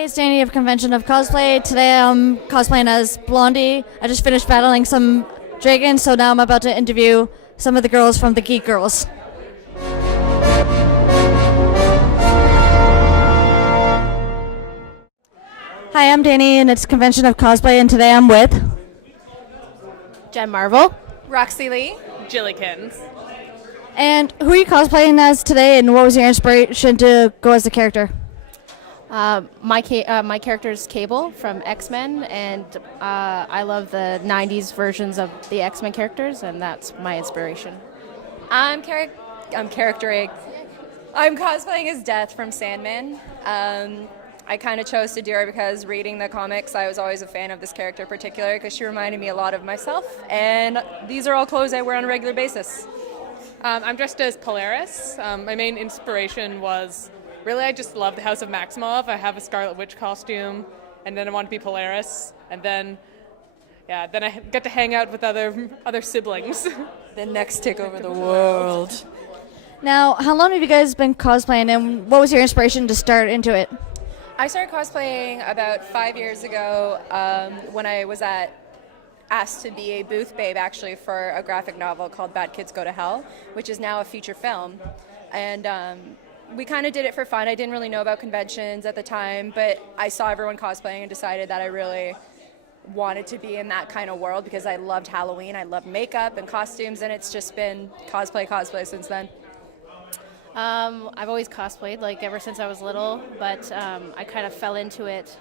Hi, it's Danny of Convention of Cosplay. Today I'm cosplaying as Blondie. I just finished battling some dragons, so now I'm about to interview some of the girls from the GeekxGirls. Hi, I'm Danny, and it's Convention of Cosplay, and today I'm with Jen Marvel. Roxy Lee. Jillykins. And who are you cosplaying as today, and what was your inspiration to go as the character? My character is Cable from X-Men, and I love the 90s versions of the X-Men characters, and that's my inspiration. I'm cosplaying as Death from Sandman. I kind of chose to do her because reading the comics, I was always a fan of this character in particular because she reminded me a lot of myself, and these are all clothes I wear on a regular basis. I'm dressed as Polaris. My main inspiration was, really, I just love the House of Maximoff. I have a Scarlet Witch costume, and then I want to be Polaris, and then I get to hang out with other siblings. The next take over the world. Now, how long have you guys been cosplaying, and what was your inspiration to start into it? I started cosplaying about 5 years ago when I was asked to be a booth babe actually for a graphic novel called Bad Kids Go to Hell, which is now a feature film. And we kind of did it for fun. I didn't really know about conventions at the time, but I saw everyone cosplaying and decided that I really wanted to be in that kind of world because I loved Halloween, I loved makeup and costumes, and it's just been cosplay since then. I've always cosplayed, ever since I was little, but I kind of fell into it,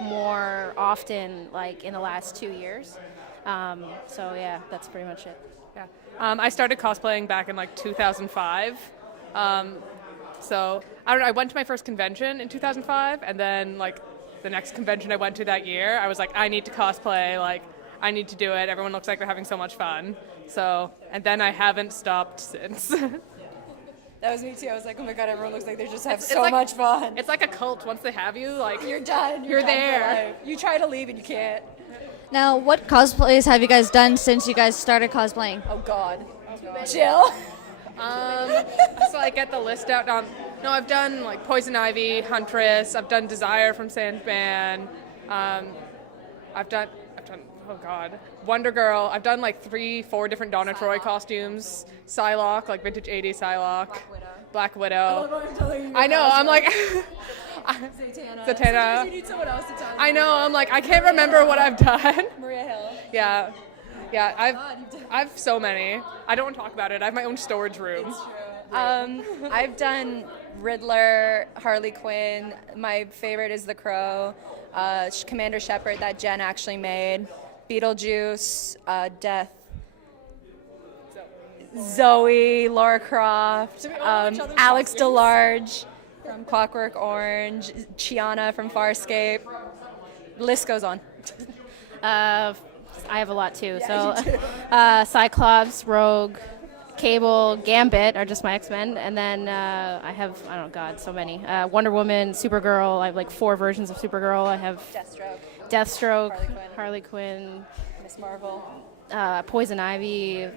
more often, in the last 2 years. So yeah, that's pretty much it. Yeah. I started cosplaying back in 2005. So I went to my first convention in 2005, and then the next convention I went to that year, I was like, I need to cosplay. I need to do it. Everyone looks like they're having so much fun. So, and then I haven't stopped since. That was me too. I was like, oh my god, everyone looks like they just have so much fun. It's like a cult. Once they have you, you're done. You're done there. You try to leave and you can't. Now, what cosplays have you guys done since you guys started cosplaying? Oh god. Jill? So I get the list out. No, I've done Poison Ivy, Huntress. I've done Desire from Sandman. I've done oh god, Wonder Girl. I've done 3-4 different Donna Troy costumes. Psylocke, vintage 80s Psylocke. Black Widow. I know. I'm Zatanna. Sometimes you need someone else to tell you. I know. I'm I can't remember what I've done. Maria Hill. Yeah. I've so many. I don't want to talk about it. I have my own storage room. It's true. I've done Riddler, Harley Quinn. My favorite is The Crow. Commander Shepard that Jen actually made. Beetlejuice, Death. Zoe, Laura Croft, Alex DeLarge from Clockwork Orange, Chiana from Farscape. The list goes on. I have a lot too. Cyclops, Rogue, Cable, Gambit are just my X-Men, and then I have, so many. Wonder Woman, Supergirl. I have 4 versions of Supergirl. I have Deathstroke, Harley Quinn, Miss Marvel, Poison Ivy.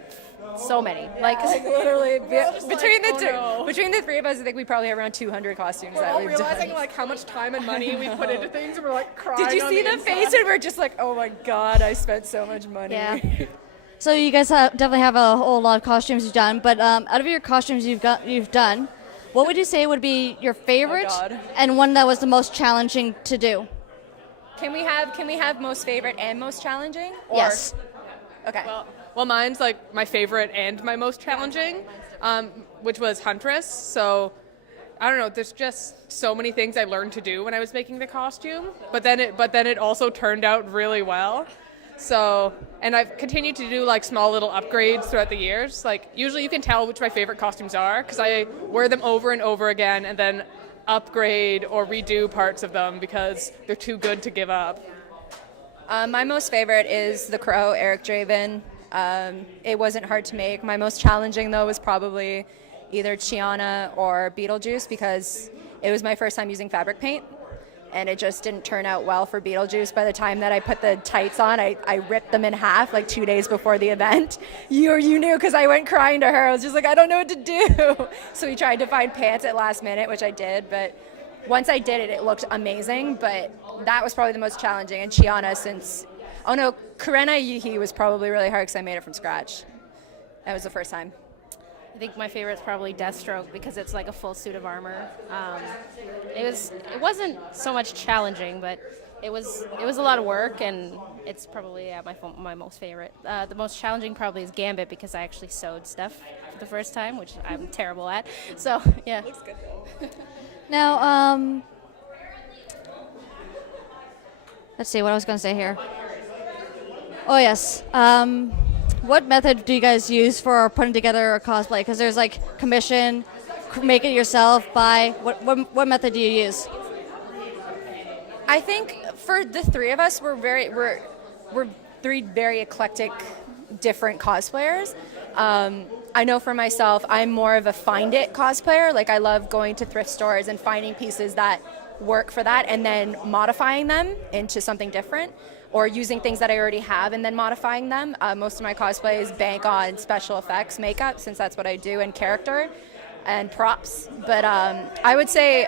So many. Literally, between the three of us, I think we probably have around 200 costumes that we've realizing done. how much time and money we put into things, and we're crying. Did you see the face? And we're just oh my god, I spent so much money. Yeah. So you guys definitely have a whole lot of costumes you've done, but out of your costumes you've done, what would you say would be your favorite and one that was the most challenging to do? Can we have most favorite and most challenging? Or? Yes. Okay. Well, mine's my favorite and my most challenging, which was Huntress. So I don't know. There's just so many things I learned to do when I was making the costume, but then it also turned out really well. So, and I've continued to do small little upgrades throughout the years. Usually you can tell which my favorite costumes are because I wear them over and over again and then upgrade or redo parts of them because they're too good to give up. My most favorite is The Crow, Eric Draven. It wasn't hard to make. My most challenging though was probably either Chiana or Beetlejuice because it was my first time using fabric paint. And it just didn't turn out well for Beetlejuice. By the time that I put the tights on, I ripped them in half 2 days before the event. You knew because I went crying to her. I was just I don't know what to do. So we tried to find pants at last minute, which I did, but once I did it, it looked amazing, but that was probably the most challenging. And Chiana, Karena Yuhi was probably really hard because I made it from scratch. That was the first time. I think my favorite is probably Deathstroke because it's like a full suit of armor. It wasn't so much challenging, but it was a lot of work, and it's probably my most favorite. The most challenging probably is Gambit because I actually sewed stuff for the first time, which I'm terrible at. So yeah. Looks good though. Now, let's see what I was going to say here. Oh yes. What method do you guys use for putting together a cosplay? Because there's like commission, make it yourself, buy. What method do you use? I think for the three of us, we're three very eclectic, different cosplayers. I know for myself, I'm more of a find it cosplayer. Like I love going to thrift stores and finding pieces that work for that and then modifying them into something different, or using things that I already have and then modifying them. Most of my cosplays bank on special effects, makeup, since that's what I do, and character and props. But I would say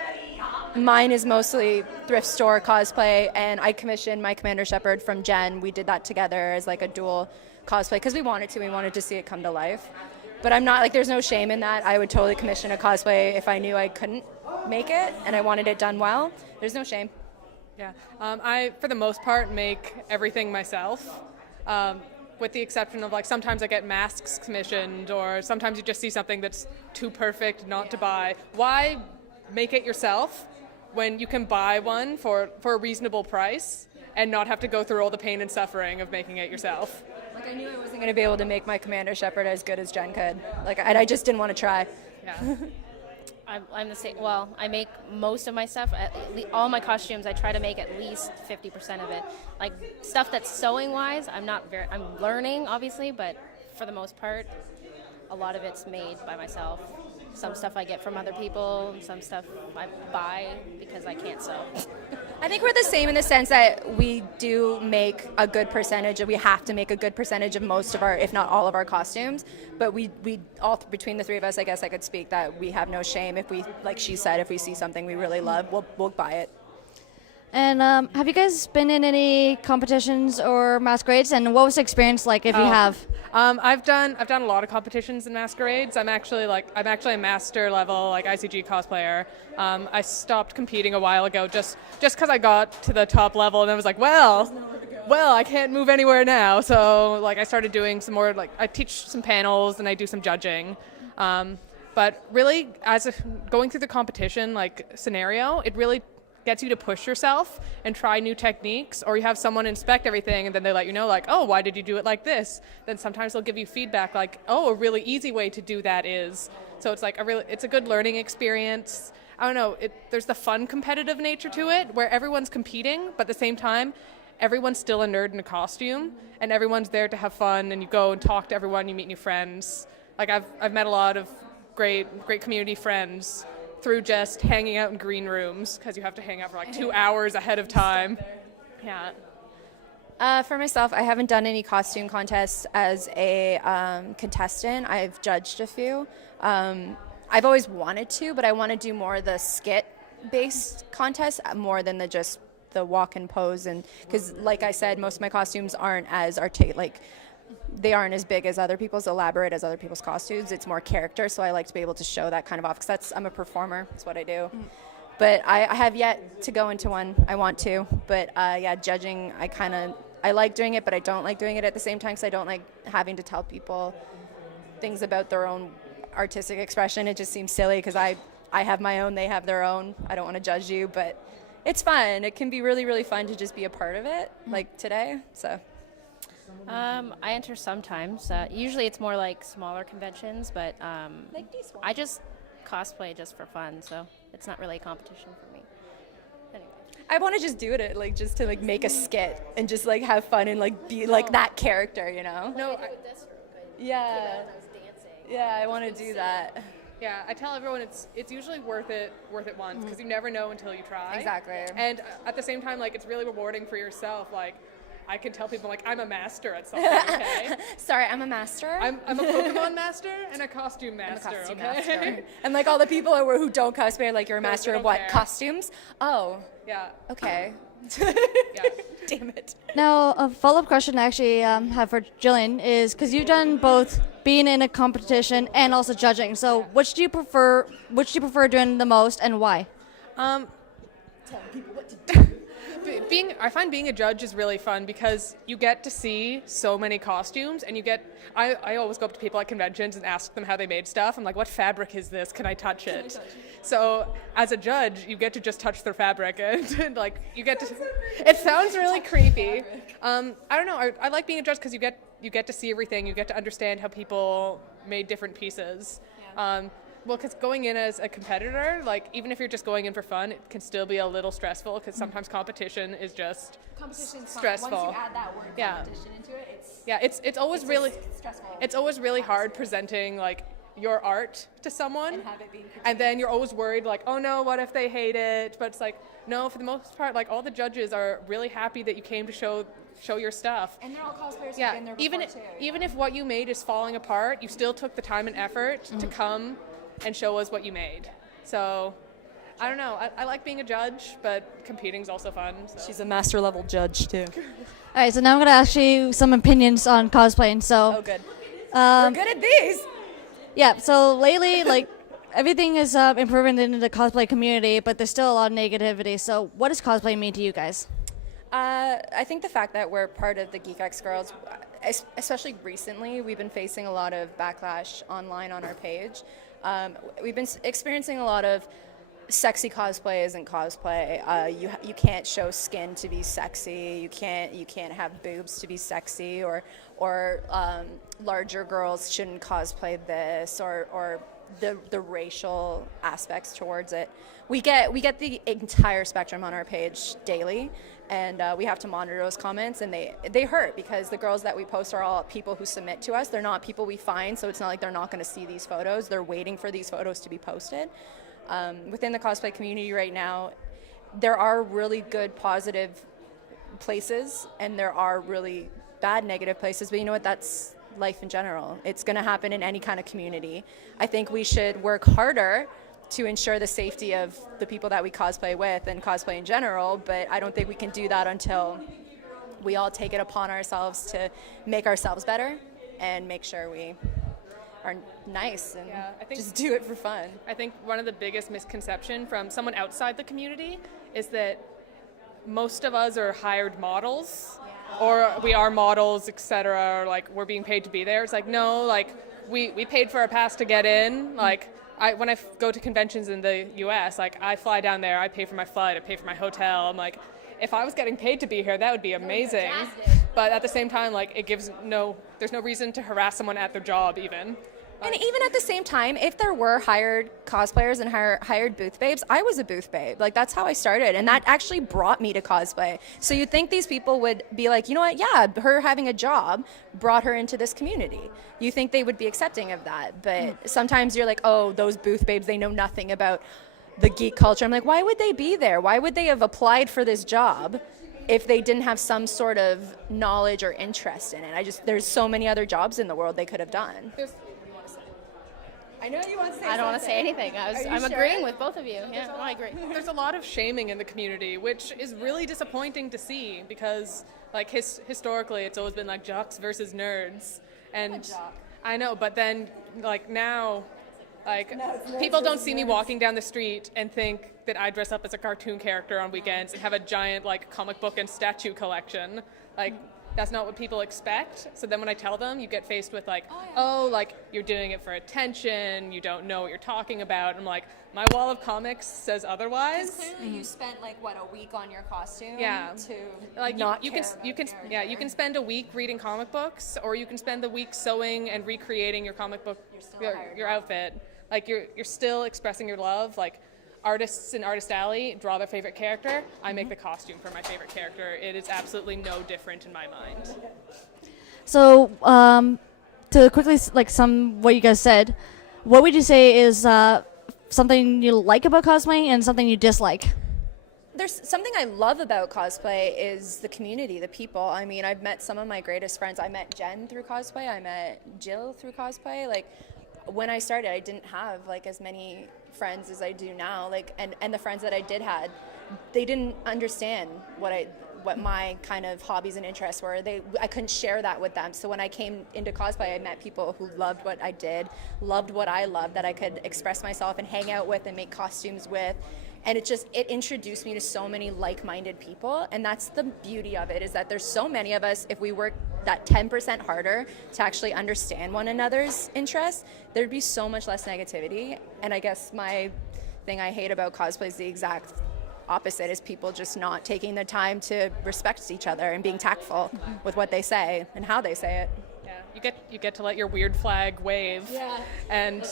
mine is mostly thrift store cosplay, and I commissioned my Commander Shepard from Jen. We did that together as like a dual cosplay because we wanted to see it come to life. But I'm not, like, there's no shame in that. I would totally commission a cosplay if I knew I couldn't make it and I wanted it done well. There's no shame. Yeah, I, for the most part, make everything myself, with the exception of, like, sometimes I get masks commissioned, or sometimes you just see something that's too perfect not to buy. Why make it yourself when you can buy one for a reasonable price and not have to go through all the pain and suffering of making it yourself? Like, I knew I wasn't going to be able to make my Commander Shepard as good as Jen could. Like, I just didn't want to try. Yeah. I'm the same. Well, I make most of my stuff. All my costumes, I try to make at least 50% of it. Like stuff that's sewing wise, I'm learning obviously, but for the most part, a lot of it's made by myself. Some stuff I get from other people. Some stuff I buy because I can't sew. I think we're the same in the sense that we do make a good percentage, we have to make a good percentage of most of our, if not all of our costumes, but we all, between the three of us, I guess I could speak that we have no shame if we, like she said, if we see something we really love, we'll buy it. And have you guys been in any competitions or masquerades? And what was the experience like if you have? I've done a lot of competitions and masquerades. I'm actually a master level like ICG cosplayer. I stopped competing a while ago just because I got to the top level and I was like, well, I can't move anywhere now. So like I started doing some more, like I teach some panels and I do some judging. But really, going through the competition like scenario, it really gets you to push yourself and try new techniques, or you have someone inspect everything and then they let you know like, oh, why did you do it like this? Then sometimes they'll give you feedback like, oh, a really easy way to do that is. So it's like it's a good learning experience. I don't know, there's the fun competitive nature to it where everyone's competing, but at the same time, everyone's still a nerd in a costume and everyone's there to have fun, and you go and talk to everyone, you meet new friends. Like I've met a lot of great community friends through just hanging out in green rooms, because you have to hang out for like 2 hours ahead of time. Yeah. For myself, I haven't done any costume contests as a contestant. I've judged a few. I've always wanted to, but I want to do more of the skit-based contests more than just the walk and pose. And because, like I said, most of my costumes aren't as they aren't as big as other people's, elaborate as other people's costumes. It's more character, so I like to be able to show that kind of off, because I'm a performer. That's what I do. But I have yet to go into one. I want to. But yeah, judging, I like doing it, but I don't like doing it at the same time, because I don't like having to tell people things about their own artistic expression. It just seems silly, because I have my own, they have their own. I don't want to judge you, but it's fun. It can be really, really fun to just be a part of it, like today. So. I enter sometimes. Usually it's more like smaller conventions, but I just cosplay just for fun, so it's not really a competition for me. Anyway. I want to just do it, just to make a skit and just have fun and be that character, you know? No, yeah. Yeah, I want to do that. Yeah, I tell everyone it's usually worth it once, because you never know until you try. Exactly. And at the same time, it's really rewarding for yourself. I can tell people like I'm a master at something. Okay. Sorry, I'm a master. I'm a Pokemon master and a costume I'm a master. costume Okay. master. And like all the people who don't cosplay are like, you're a master they of don't what? care. Costumes? Oh, Yeah. okay. Yeah. Damn it. Now, a follow-up question I actually have for Jillian is because you've done both being in a competition and also judging. So, which do you prefer? Which do you prefer doing the most, and why? I find being a judge is really fun because you get to see so many costumes, and I always go up to people at conventions and ask them how they made stuff. I'm like, what fabric is this? Can I touch it? So as a judge, you get to just touch their fabric, and like you get to. It sounds really creepy. I don't know. I like being a judge because you get to see everything. You get to understand how people made different pieces. Well, because going in as a competitor, like even if you're just going in for fun, it can still be a little stressful because sometimes competition is just stressful. Once you add that word Yeah. competition into it, It's always really stressful. it's always really hard presenting like your art to someone, And have it being critiqued. and then you're always worried like, oh no, what if they hate it? But it's like, no, for the most part, like all the judges are really happy that you came to show your stuff. And they're all cosplayers who've Yeah, been there before even too. even if what you made is falling apart, you still took the time and effort to come and show us what you made. So, I don't know. I like being a judge, but competing's also fun. So. She's a master level judge too. All right, so now I'm gonna ask you some opinions on cosplaying. So, Oh, good. We're good at these. yeah. So lately, like everything is improving in the cosplay community, but there's still a lot of negativity. So, what does cosplay mean to you guys? I think the fact that we're part of the GeekxGirls, especially recently, we've been facing a lot of backlash online on our page. We've been experiencing a lot of sexy cosplay isn't cosplay. You can't show skin to be sexy. You can't have boobs to be sexy, or larger girls shouldn't cosplay this, or the racial aspects towards it. We get the entire spectrum on our page daily, and we have to monitor those comments, and they hurt because the girls that we post are all people who submit to us. They're not people we find, so it's not like they're not going to see these photos. They're waiting for these photos to be posted. Within the cosplay community right now, there are really good positive places, and there are really bad negative places, but you know what, that's life in general. It's going to happen in any kind of community. I think we should work harder to ensure the safety of the people that we cosplay with and cosplay in general, but I don't think we can do that until we all take it upon ourselves to make ourselves better and make sure we are nice and I think just do it for fun. I think one of the biggest misconception from someone outside the community is that most of us are hired models, or we are models, etc., or like we're being paid to be there. It's like, no, like we paid for our pass to get in. Like when I go to conventions in the US, like I fly down there, I pay for my flight, I pay for my hotel. I'm like, if I was getting paid to be here, that would be amazing. But at the same time, like there's no reason to harass someone at their job even. And even at the same time, if there were hired cosplayers and hired booth babes, I was a booth babe. Like, that's how I started. And that actually brought me to cosplay. So you'd think these people would be like, you know what? Yeah, her having a job brought her into this community. You think they would be accepting of that. But sometimes you're like, oh, those booth babes, they know nothing about the geek culture. I'm like, why would they be there? Why would they have applied for this job if they didn't have some sort of knowledge or interest in it? There's so many other jobs in the world they could have done. I know you want to say I don't want to say anything. I'm sure? agreeing with both of you. Yeah, no, I agree. There's a lot of shaming in the community, which is really disappointing to see because, like, historically, it's always been like jocks versus nerds, and I know. But then, like now, like people don't see me walking down the street and think that I dress up as a cartoon character on weekends and have a giant like comic book and statue collection. Like, that's not what people expect. So then when I tell them, you get faced with like, oh, like you're doing it for attention, you don't know what you're talking about. I'm like, my wall of comics says otherwise. Clearly you spent like what, a week on your costume Yeah. to Like not you care can about you the can yeah, you can spend a week reading comic books, or you can spend the week sewing and recreating your comic book your outfit. Like you're still expressing your love. Like artists in Artist Alley draw their favorite character. I make the costume for my favorite character. It is absolutely no different in my mind. So, to quickly like sum what you guys said, what would you say is something you like about cosplaying and something you dislike? there's something I love about cosplay is the community, the people. I mean, I've met some of my greatest friends. I met Jen through cosplay. I met Jill through cosplay. Like, when I started, I didn't have like as many friends as I do now. Like, and the friends that I did had, they didn't understand what my kind of hobbies and interests were. I couldn't share that with them. So when I came into cosplay, I met people who loved what I did, loved what I loved, that I could express myself and hang out with and make costumes with. And it introduced me to so many like-minded people. And that's the beauty of it, is that there's so many of us, if we work that 10% harder to actually understand one another's interests, there'd be so much less negativity. And I guess my thing I hate about cosplay is the exact opposite, is people just not taking the time to respect each other and being tactful with what they say and how they say it. Yeah, you get to let your weird flag wave. Yeah. And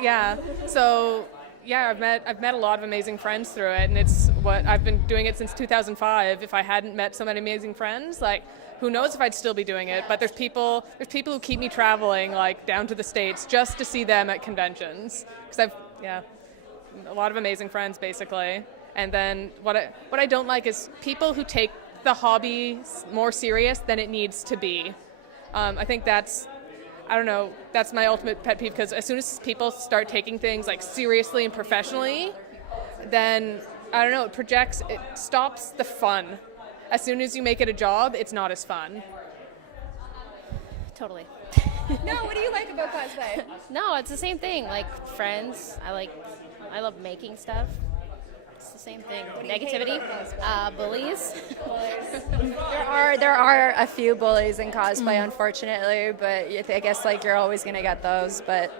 yeah, so yeah, I've met a lot of amazing friends through it, and I've been doing it since 2005. If I hadn't met so many amazing friends, like, who knows if I'd still be doing it. But there's people who keep me traveling, like, down to the States just to see them at conventions, because a lot of amazing friends, basically. And then what I don't like is people who take the hobby more serious than it needs to be. I think that's my ultimate pet peeve, because as soon as people start taking things like seriously and professionally, then it stops the fun. As soon as you make it a job, it's not as fun. Totally. No, what do you like about cosplay? No, it's the same thing. Like, friends. I love making stuff. It's the same thing. Negativity, bullies. There are a few bullies in cosplay, unfortunately, but I guess like you're always gonna get those. But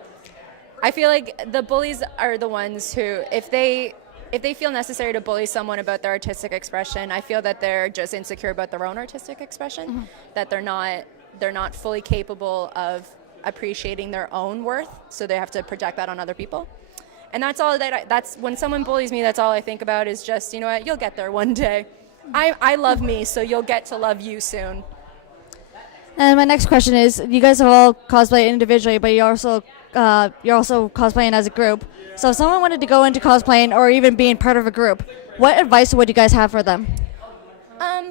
I feel like the bullies are the ones who, if they feel necessary to bully someone about their artistic expression, I feel that they're just insecure about their own artistic expression, that they're not fully capable of appreciating their own worth, so they have to project that on other people. And that's all that's when someone bullies me, that's all I think about, is just, you know what, you'll get there one day. I love me, so you'll get to love you soon. And my next question is, you guys have all cosplayed individually, but you're also cosplaying as a group. So if someone wanted to go into cosplaying or even being part of a group, what advice would you guys have for them?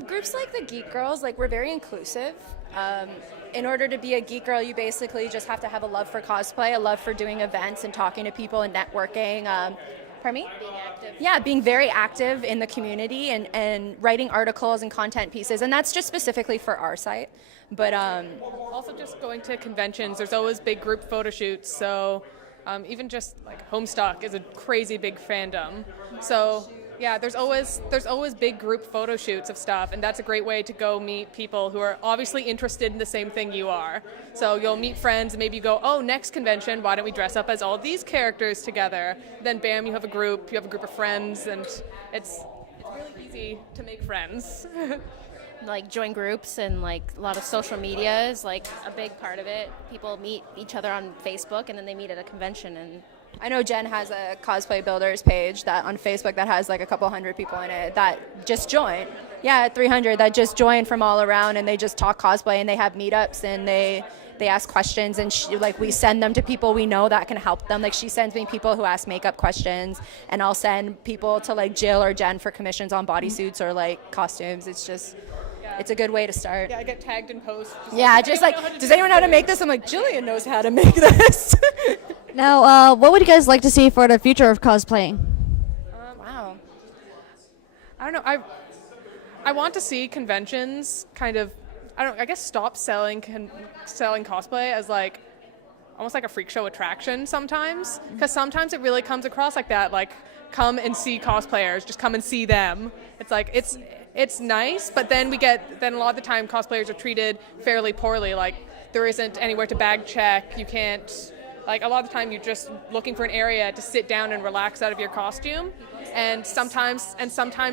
Groups like the GeekxGirls, like, we're very inclusive. In order to be a geek girl, you basically just have to have a love for cosplay, a love for doing events and talking to people and networking. Pardon me? Being active. Yeah, being very active in the community and writing articles and content pieces. And that's just specifically for our site. But also just going to conventions, there's always big group photo shoots. So even just like Homestuck is a crazy big fandom. So yeah, there's always big group photo shoots of stuff, and that's a great way to go meet people who are obviously interested in the same thing you are. So you'll meet friends, and maybe you go, oh, next convention, why don't we dress up as all these characters together? Then bam, you have a group of friends, and it's really easy to make friends. Like, join groups, and like a lot of social media is like a big part of it. People meet each other on Facebook, and then they meet at a convention. And I know Jen has a cosplay builders page that on Facebook that has like a couple hundred people in it that just joined. Yeah, 300 that just joined from all around, and they just talk cosplay, and they have meetups, and they ask questions, and we send them to people we know that can help them. Like, she sends me people who ask makeup questions, and I'll send people to like Jill or Jen for commissions on bodysuits or like costumes. It's a good way to start. Yeah, I get tagged in posts. Does anyone know how to make this? I'm like, Jillian knows how to make this. Now, what would you guys like to see for the future of cosplaying? Wow. I don't know. I want to see conventions kind of, I guess, stop selling cosplay as like almost like a freak show attraction sometimes, because sometimes it really comes across like that, like, come and see cosplayers, just come and see them. It's like it's nice, but then a lot of the time cosplayers are treated fairly poorly. Like, there isn't anywhere to bag check. You can't, like, a lot of the time you're just looking for an area to sit down and relax out of your costume, and sometimes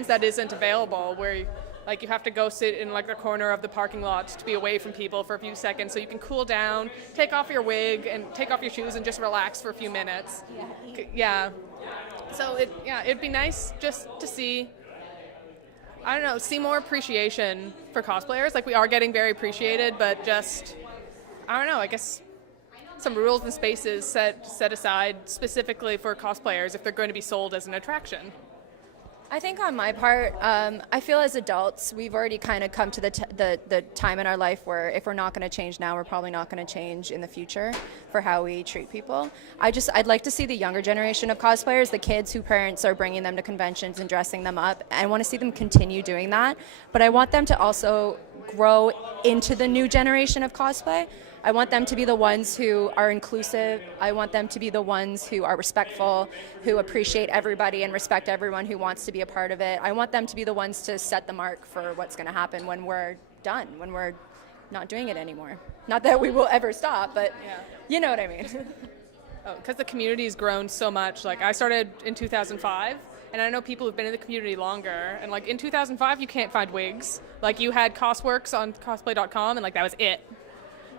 that isn't available, where like you have to go sit in like the corner of the parking lot to be away from people for a few seconds so you can cool down, take off your wig and take off your shoes and just relax for a few minutes. Yeah. So it'd be nice just to see, see more appreciation for cosplayers. Like, we are getting very appreciated, but just, I guess some rules and spaces set aside specifically for cosplayers if they're going to be sold as an attraction. I think on my part, I feel as adults, we've already kind of come to the time in our life where if we're not going to change now, we're probably not going to change in the future for how we treat people. I'd like to see the younger generation of cosplayers, the kids who parents are bringing them to conventions and dressing them up. I want to see them continue doing that, but I want them to also grow into the new generation of cosplay. I want them to be the ones who are inclusive. I want them to be the ones who are respectful, who appreciate everybody and respect everyone who wants to be a part of it. I want them to be the ones to set the mark for what's going to happen when we're done, when we're not doing it anymore. Not that we will ever stop, but you know what I mean. Because the community's grown so much. Like I started in 2005, and I know people who've been in the community longer. And like in 2005, you can't find wigs. Like you had Cosworks on cosplay.com, and like that was it.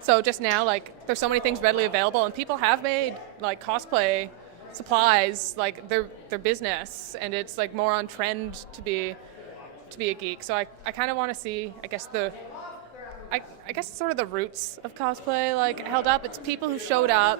So just now, like, there's so many things readily available, and people have made like cosplay supplies like their business, and it's like more on trend to be a geek. So I kind of want to see, I guess I guess sort of the roots of cosplay like held up. It's people who showed up,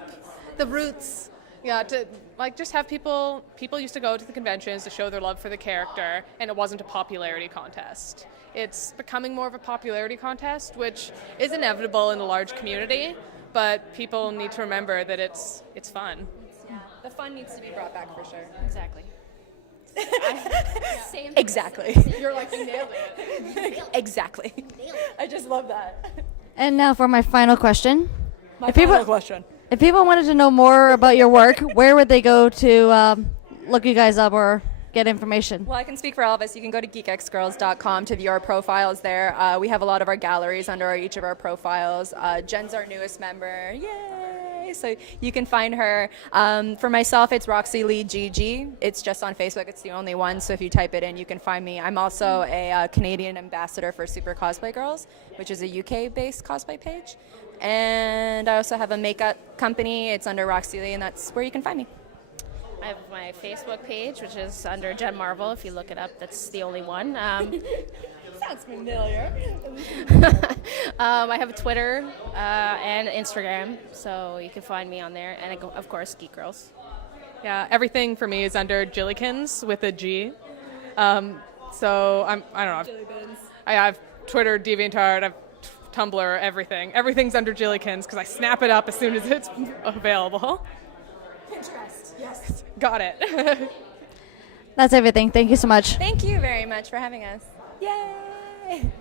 the roots. Yeah, to like just have people used to go to the conventions to show their love for the character, and it wasn't a popularity contest. It's becoming more of a popularity contest, which is inevitable in a large community, but people need to remember that it's fun. Yeah, the fun needs to be brought back for sure. Exactly. Same. Exactly. You're like, you nailed it. Exactly. I just love that. And now for my final question. My final question. If people wanted to know more about your work, where would they go to look you guys up or get information? Well, I can speak for all of us. You can go to GeekxGirls.com to view our profiles there. We have a lot of our galleries under each of our profiles. Jen's our newest member. Yay! So you can find her. For myself, it's Roxy Lee GG. It's just on Facebook. It's the only one. So if you type it in, you can find me. I'm also a Canadian ambassador for Super Cosplay Girls, which is a UK-based cosplay page. And I also have a makeup company. It's under Roxy Lee, and that's where you can find me. I have my Facebook page, which is under Jen Marvel. If you look it up, that's the only one. Sounds familiar. I have a Twitter and Instagram, so you can find me on there. And of course, GeekxGirls. Yeah, everything for me is under Jillykins with a G. So I don't know. I have Twitter, DeviantArt, I have Tumblr, everything. Everything's under Jillykins because I snap it up as soon as it's available. Pinterest, yes. Got it. That's everything. Thank you so much. Thank you very much for having us. Yay!